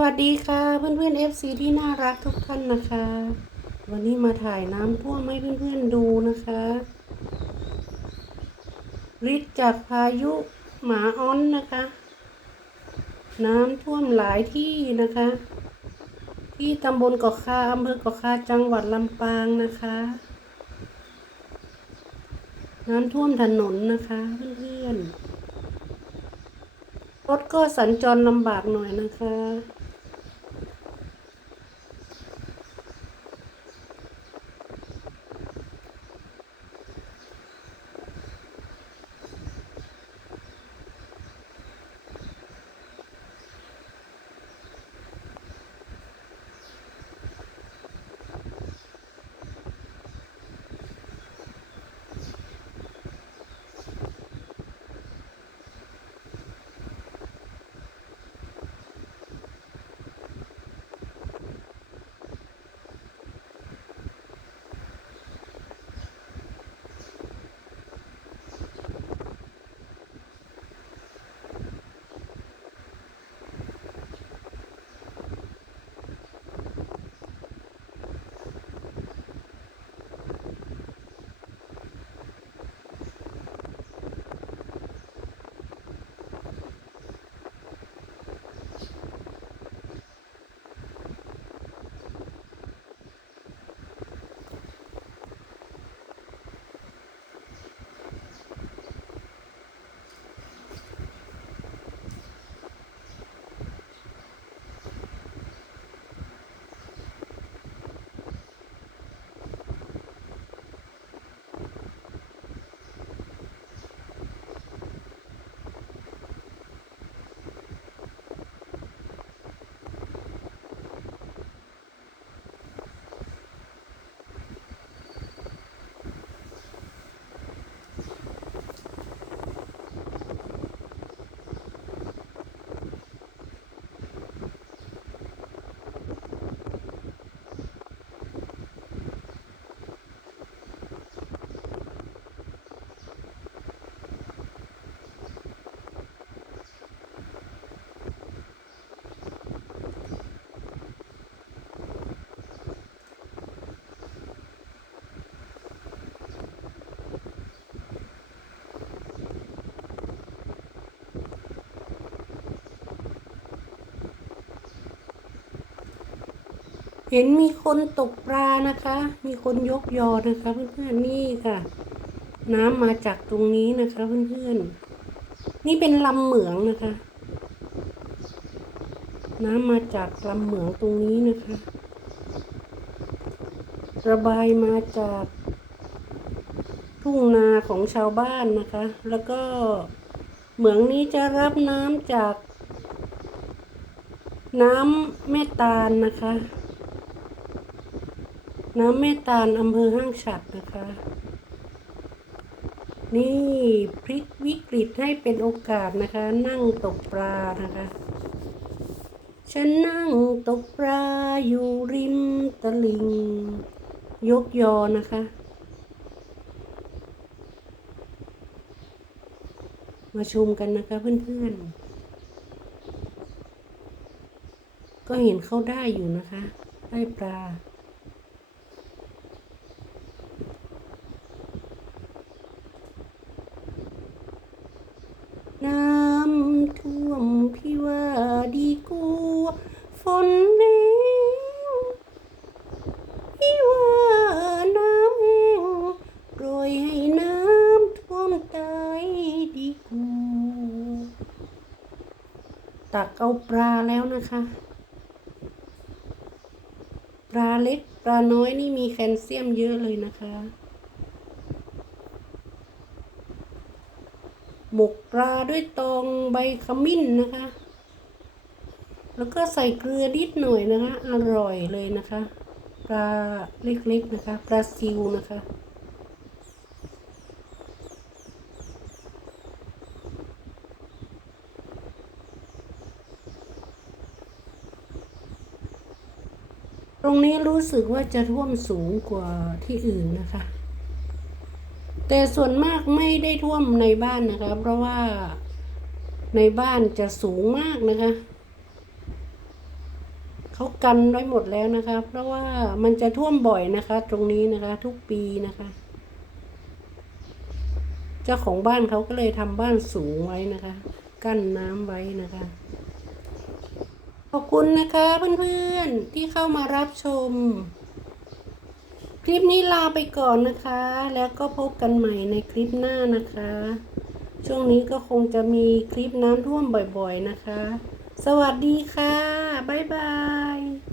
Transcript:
วัสดีค่ะเพื่อนๆ FC ที่น่ารักทุกท่านนะคะ วันนี้มาถ่ายน้ำท่วมให้เพื่อนๆดูนะคะฤทธิ์จากพายุหมาอ้อนนะคะ น้ำท่วมหลายที่นะคะ ที่ตำบลเกาะคาอำเภอเกาะคาจังหวัดลำปางนะคะ น้ำท่วมถนนนะคะเพื่อนๆรถก็สัญจรลำบากหน่อยนะคะ เห็นมีคนตกปลานะคะ มีคนยกยอนะคะเพื่อนๆนี่ค่ะ น้ำมาจากตรงนี้นะคะเพื่อนๆนี่เป็นลำเหมืองนะคะ น้ำมาจากลำเหมืองตรงนี้นะคะ ระบายมาจากทุ่งนาของชาวบ้านนะคะ แล้วก็เหมืองนี้จะรับน้ำจาก น้ำแม่ตาลนะคะ น้ำแม่ตาลอำเภอห้างฉัดนะคะ นี่พลิกวิกฤตให้เป็นโอกาสนะคะ นั่งตกปลานะคะ ฉันนั่งตกปลาอยู่ริมตลิงยกยอนะคะ มาชมกันนะคะเพื่อนๆ ก็เห็นเขาได้อยู่นะคะ ได้ปลา น้ำท่วมพี่ว่าดีกว่าฝนแรงพี่ว่าน้ำแห้งโปรยให้น้ำท่วมตาย ดีกว่าตักเอาปลาแล้วนะคะ ปลาเล็กปลาน้อยนี่มีแคลเซียมเยอะเลยนะคะหมกปลาด้วยตองใบขมิ้นนะคะ แล้วก็ใส่เกลือนิดหน่อยนะคะ อร่อยเลยนะคะ ปลาเล็กๆนะคะ ปลาซิวนะคะ ตรงนี้รู้สึกว่าจะท่วมสูงกว่าที่อื่นนะคะ แต่ส่วนมากไม่ได้ท่วมในบ้านนะคะ เพราะว่าในบ้านจะสูงมากนะคะเขากันไว้หมดแล้วนะคะ เพราะว่ามันจะท่วมบ่อยนะคะ ตรงนี้นะคะ ทุกปีนะคะ เจ้าของบ้านเขาก็เลยทำบ้านสูงไว้นะคะ กั้นน้ำไว้นะคะ ขอบคุณนะคะเพื่อนๆที่เข้ามารับชม คลิปนี้ลาไปก่อนนะคะ แล้วก็พบกันใหม่ในคลิปหน้านะคะ ช่วงนี้ก็คงจะมีคลิปน้ำท่วมบ่อยๆนะคะ สวัสดีค่ะ บ๊ายบาย